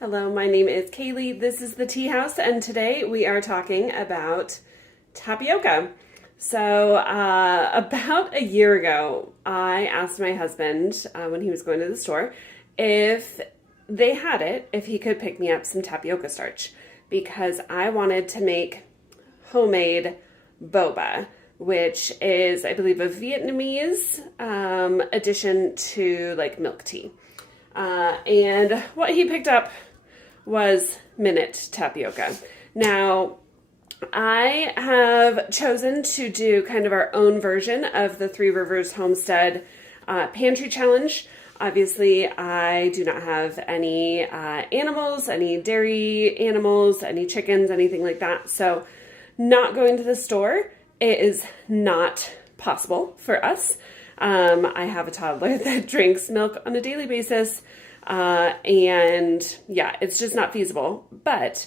Hello, my name is Kaylee. This is the Tea House, and today we are talking about tapioca. So, about a year ago, I asked my husband when he was going to the store if they had it, if he could pick me up some tapioca starch, because I wanted to make homemade boba, which is, I believe, a Vietnamese addition to like milk tea. And what he picked up was minute tapioca. Now, I have chosen to do kind of our own version of the Three Rivers Homestead pantry challenge. Obviously, I do not have any animals, any dairy animals, any chickens, anything like that. So not going to the store is not possible for us. I have a toddler that drinks milk on a daily basis. And yeah, it's just not feasible. But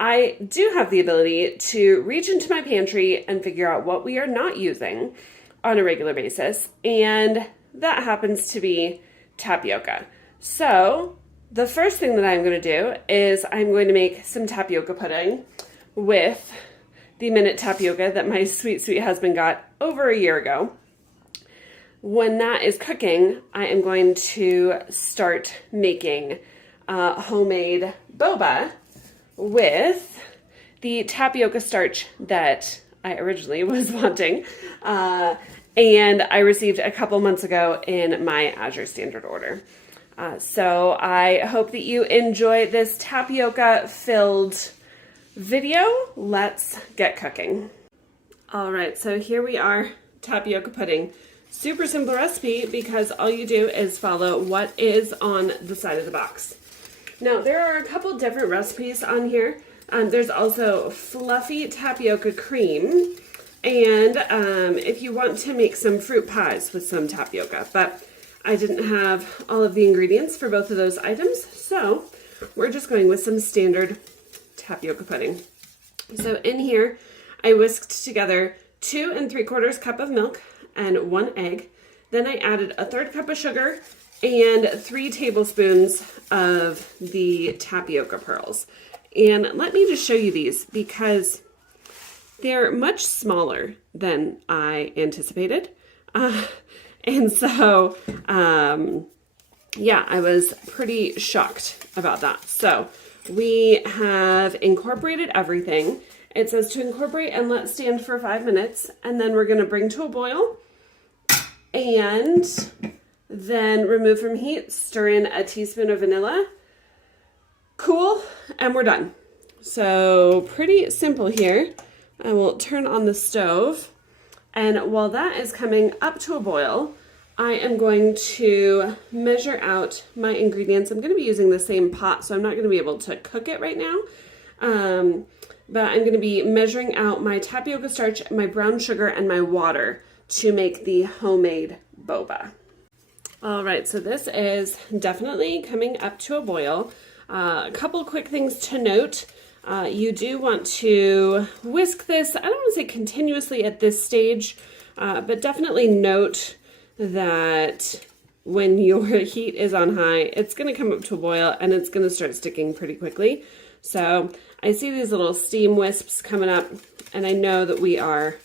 I do have the ability to reach into my pantry and figure out what we are not using on a regular basis. And that happens to be tapioca. So the first thing that I'm going to do is I'm going to make some tapioca pudding with the minute tapioca that my sweet, sweet husband got over a year ago. When that is cooking, I am going to start making homemade boba with the tapioca starch that I originally was wanting. And I received a couple months ago in my Azure Standard order. So I hope that you enjoy this tapioca-filled video. Let's get cooking. All right, so here we are, tapioca pudding. Super simple recipe because all you do is follow what is on the side of the box. Now, there are a couple different recipes on here. There's also fluffy tapioca cream, and if you want to make some fruit pies with some tapioca, but I didn't have all of the ingredients for both of those items, so we're just going with some standard tapioca pudding. So in here, I whisked together 2 3/4 cup of milk and 1 egg. Then I added a 1/3 cup of sugar and 3 tablespoons of the tapioca pearls. And let me just show you these because they're much smaller than I anticipated. And so, yeah, I was pretty shocked about that. So we have incorporated everything. It says to incorporate and let stand for 5 minutes, and then we're going to bring to a boil and then remove from heat, stir in a teaspoon of vanilla, cool, and we're done. So pretty simple here. I will turn on the stove, and while that is coming up to a boil, I am going to measure out my ingredients. I'm going to be using the same pot, so I'm not going to be able to cook it right now. But I'm going to be measuring out my tapioca starch, my brown sugar, and my water to make the homemade boba. All right, so this is definitely coming up to a boil. A couple quick things to note. You do want to whisk this, I don't want to say continuously at this stage, but definitely note that when your heat is on high, it's going to come up to a boil and it's going to start sticking pretty quickly. So I see these little steam wisps coming up, and I know that we are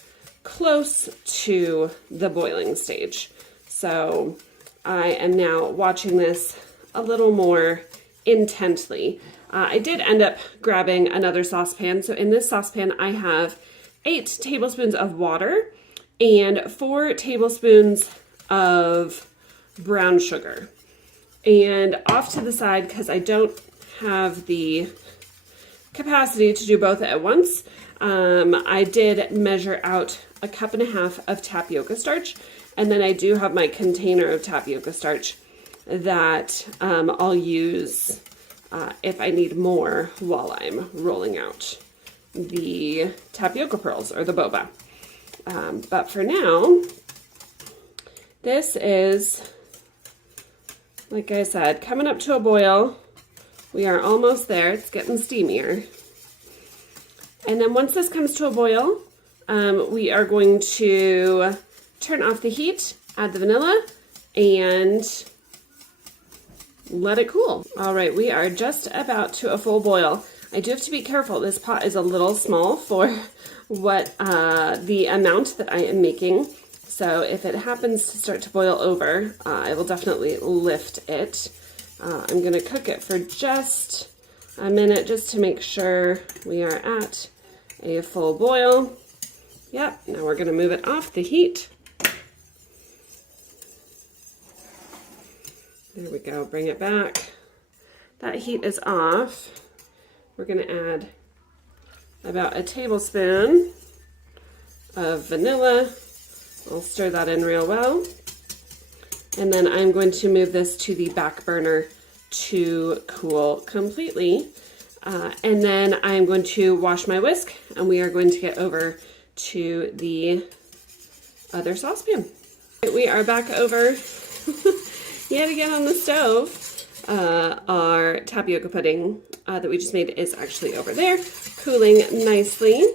close to the boiling stage. So I am now watching this a little more intently. I did end up grabbing another saucepan. So in this saucepan, I have 8 tablespoons of water and 4 tablespoons of brown sugar. And off to the side, because I don't have the capacity to do both at once, I did measure out 1.5 cups of tapioca starch, and then I do have my container of tapioca starch that I'll use if I need more while I'm rolling out the tapioca pearls or the boba. But for now, this is, like I said, coming up to a boil. We are almost there. It's getting steamier. And then once this comes to a boil, we are going to turn off the heat, add the vanilla, and let it cool. All right, we are just about to a full boil. I do have to be careful. This pot is a little small for what the amount that I am making. So if it happens to start to boil over, I will definitely lift it. I'm gonna cook it for just a minute just to make sure we are at a full boil. Yep, now we're gonna move it off the heat. There we go, bring it back. That heat is off. We're gonna add about a tablespoon of vanilla. I'll stir that in real well. And then I'm going to move this to the back burner to cool completely. And then I'm going to wash my whisk, and we are going to get over to the other saucepan. We are back over yet again on the stove. Our tapioca pudding that we just made is actually over there, cooling nicely.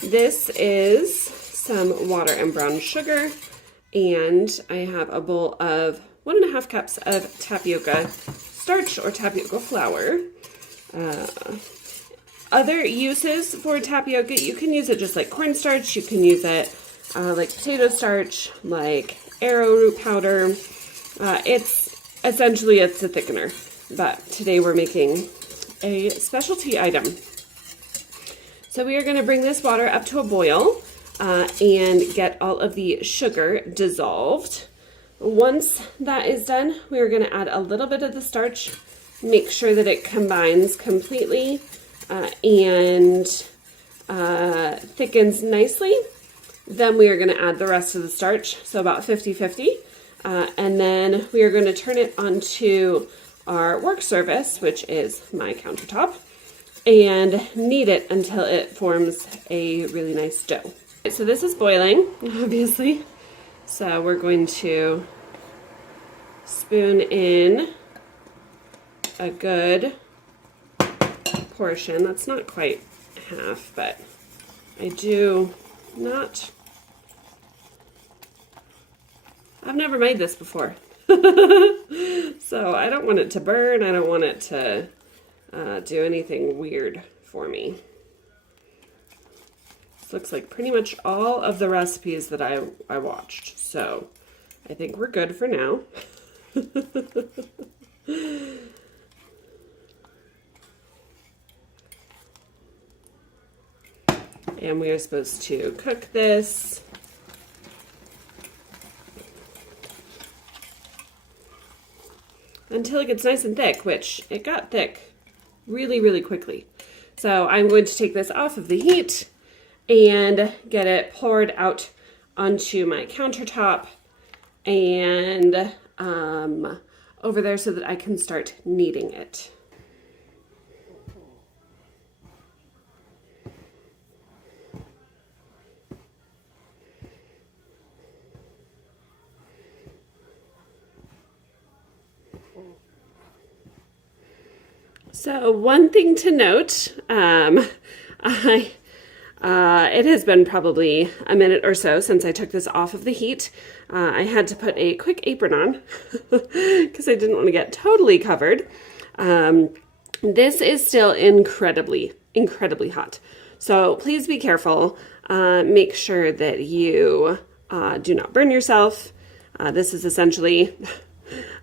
This is some water and brown sugar, and I have a bowl of 1.5 cups of tapioca starch or tapioca flour. Other uses for tapioca, you can use it just like cornstarch, you can use it like potato starch, like arrowroot powder. It's a thickener, but today we're making a specialty item. So we are going to bring this water up to a boil and get all of the sugar dissolved. Once that is done, we are going to add a little bit of the starch, make sure that it combines completely and thickens nicely. Then we are going to add the rest of the starch, so about 50-50. And then we are going to turn it onto our work surface, which is my countertop, and knead it until it forms a really nice dough. So this is boiling, obviously. So we're going to spoon in a good portion. That's not quite half, but I do not... I've never made this before. So I don't want it to burn. I don't want it to do anything weird for me. This looks like pretty much all of the recipes that I watched. So I think we're good for now. And we are supposed to cook this until it gets nice and thick, which it got thick really, really quickly. So I'm going to take this off of the heat and get it poured out onto my countertop and over there so that I can start kneading it. So one thing to note, it has been probably a minute or so since I took this off of the heat. I had to put a quick apron on because I didn't want to get totally covered. This is still incredibly, incredibly hot. So please be careful. Make sure that you do not burn yourself. This is essentially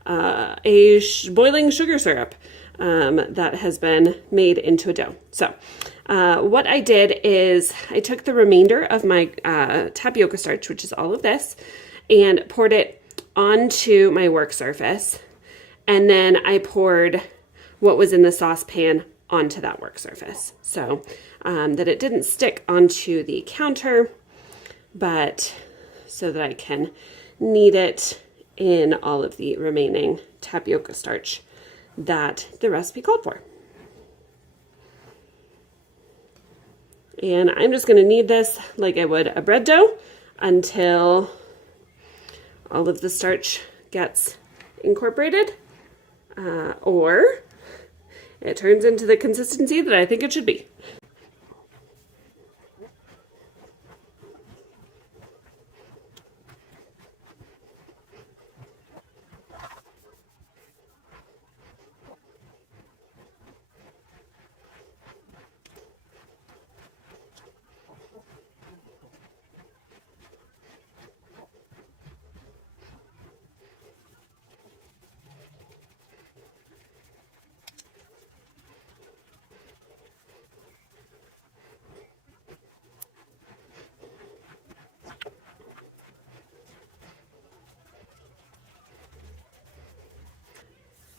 a boiling sugar syrup that has been made into a dough. So what I did is I took the remainder of my tapioca starch, which is all of this, and poured it onto my work surface. And then I poured what was in the saucepan onto that work surface, so that it didn't stick onto the counter, but so that I can knead it in all of the remaining tapioca starch that the recipe called for. And I'm just going to knead this like I would a bread dough until all of the starch gets incorporated, or it turns into the consistency that I think it should be.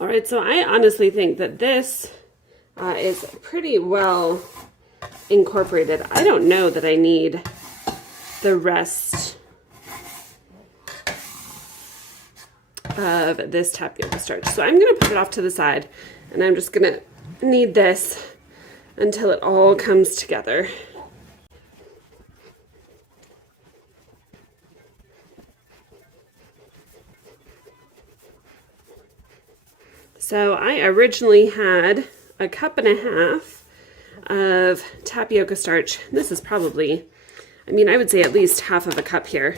All right, so I honestly think that this is pretty well incorporated. I don't know that I need the rest of this tapioca starch. So I'm gonna put it off to the side, and I'm just gonna knead this until it all comes together. So I originally had a cup and a half of tapioca starch. This is probably, I mean, I would say at least half of a cup here.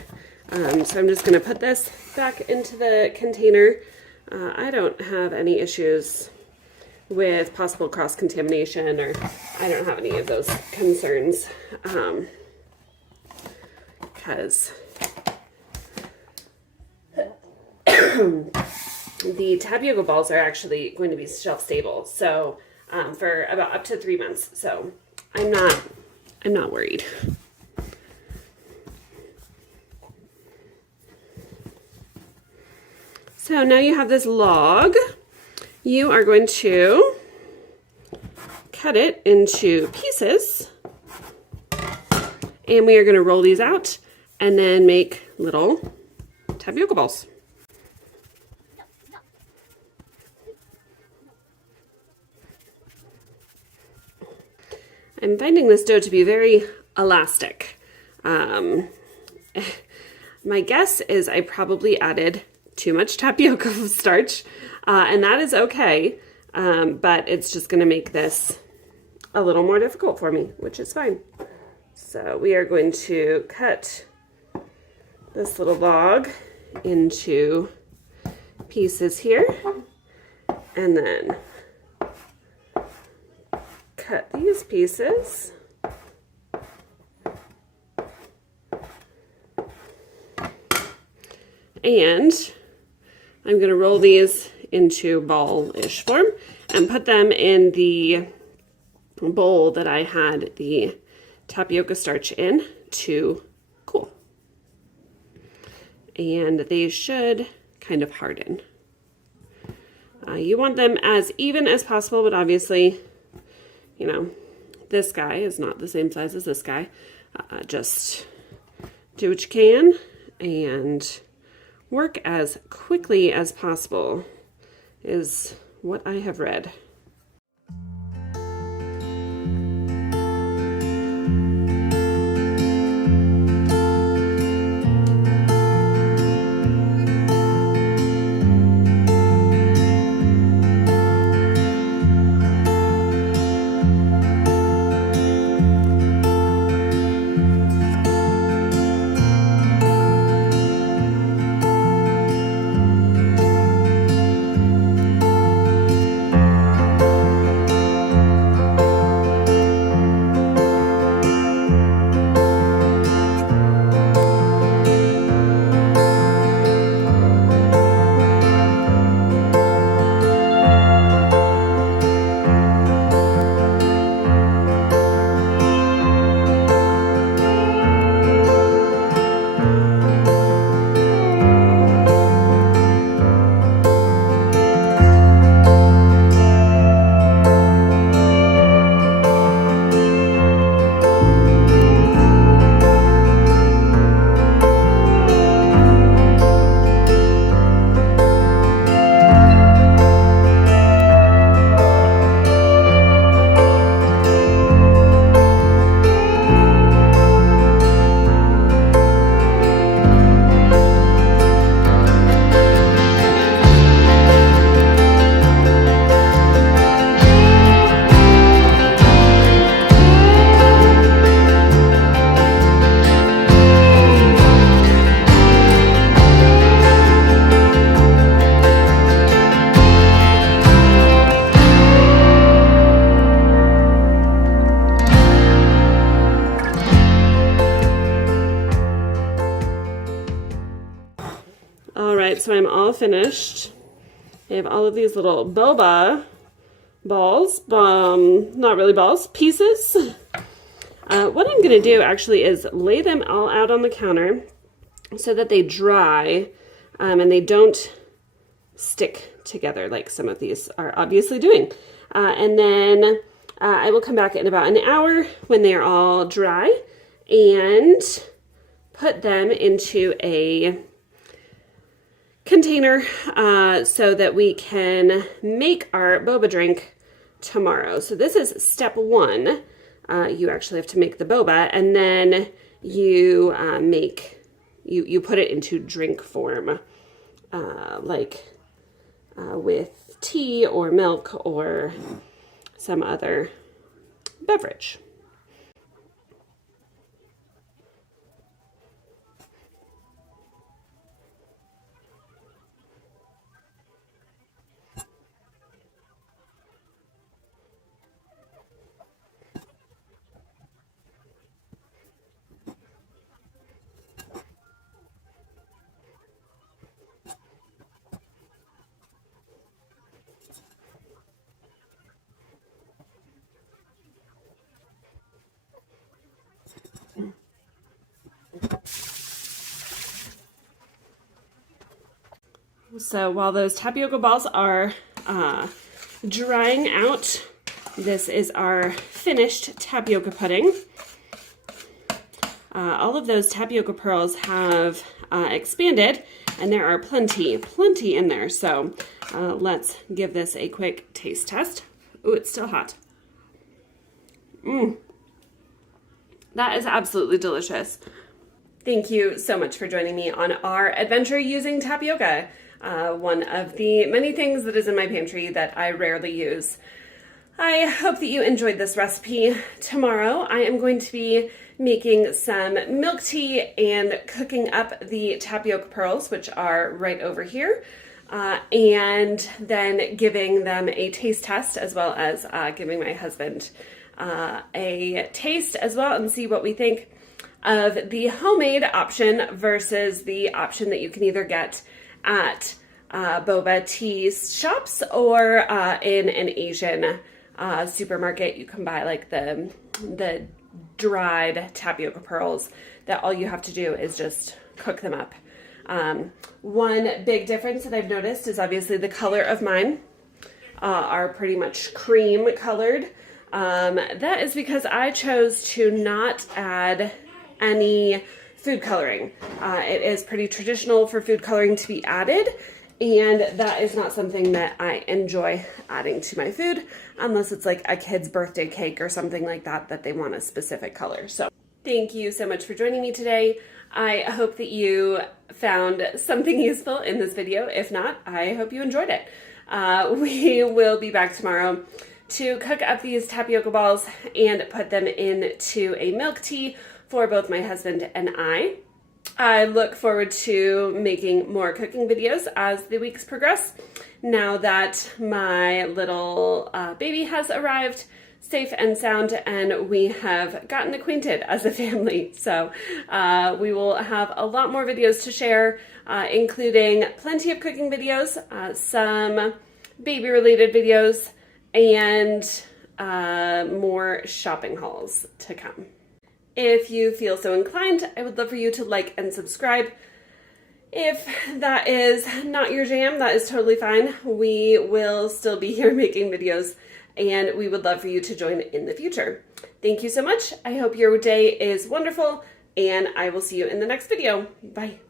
So I'm just gonna put this back into the container. I don't have any issues with possible cross-contamination, or I don't have any of those concerns, because the tapioca balls are actually going to be shelf stable, so for about up to 3 months. So I'm not worried. So now you have this log. You are going to cut it into pieces, and we are going to roll these out and then make little tapioca balls. I'm finding this dough to be very elastic. My guess is I probably added too much tapioca starch, and that is okay, but it's just going to make this a little more difficult for me, which is fine. So we are going to cut this little log into pieces here, and then cut these pieces. And I'm going to roll these into ball-ish form and put them in the bowl that I had the tapioca starch in to cool. And they should kind of harden. You want them as even as possible, but obviously, you know, this guy is not the same size as this guy. Just do what you can and work as quickly as possible is what I have read. So I'm all finished. I have all of these little boba balls, not really balls, pieces. What I'm gonna do actually is lay them all out on the counter so that they dry and they don't stick together like some of these are obviously doing. And then I will come back in about an hour when they're all dry and put them into a container so that we can make our boba drink tomorrow. So this is step one. You actually have to make the boba, and then you you put it into drink form, with tea or milk or some other beverage. So while those tapioca balls are drying out, this is our finished tapioca pudding. All of those tapioca pearls have expanded, and there are plenty in there. So let's give this a quick taste test. Ooh, it's still hot. That is absolutely delicious. Thank you so much for joining me on our adventure using tapioca. One of the many things that is in my pantry that I rarely use. I hope that you enjoyed this recipe. Tomorrow I am going to be making some milk tea and cooking up the tapioca pearls, which are right over here, and then giving them a taste test, as well as giving my husband a taste as well, and see what we think of the homemade option versus the option that you can either get at boba tea shops or in an Asian supermarket. You can buy like the dried tapioca pearls that all you have to do is just cook them up. One big difference that I've noticed is obviously the color of mine are pretty much cream colored. That is because I chose to not add any food coloring. It is pretty traditional for food coloring to be added, and that is not something that I enjoy adding to my food unless it's like a kid's birthday cake or something like that that they want a specific color. So thank you so much for joining me today. I hope that you found something useful in this video. If not, I hope you enjoyed it. We will be back tomorrow to cook up these tapioca balls and put them into a milk tea for both my husband and I. I look forward to making more cooking videos as the weeks progress. Now that my little baby has arrived safe and sound and we have gotten acquainted as a family. So we will have a lot more videos to share, including plenty of cooking videos, some baby related videos, and more shopping hauls to come. If you feel so inclined, I would love for you to like and subscribe. If that is not your jam, that is totally fine. We will still be here making videos, and we would love for you to join in the future. Thank you so much. I hope your day is wonderful, and I will see you in the next video. Bye.